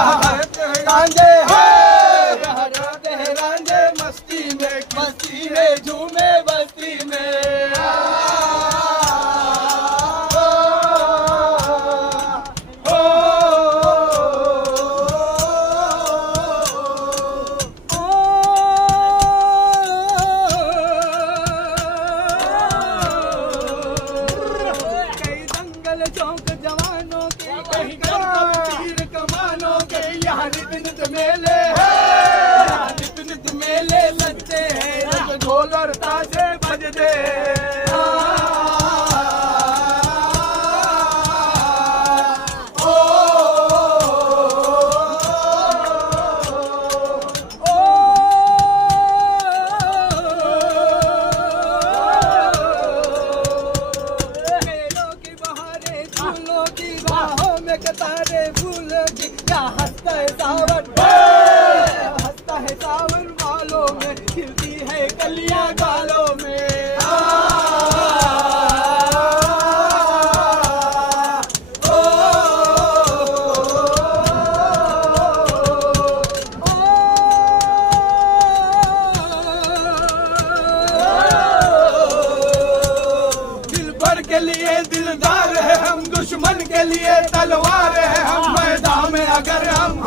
यहाँ रांझे रांझे मस्ती में झूमे बस्ती में। कई दंगल चौक जवानों के, कहीं तीर कमानों के, यहाँ नित नित मेले हैं, नित नित मेले लगते हैं, ढोल और ताशे बजते कतारे फूलों की, क्या हंसता है सावन बालों में, खिलती है कलियां गालों में। दिल भर के लिए दिलदार है हम, दुश्मन के लिए तलवार है हम, मैदान में अगर हम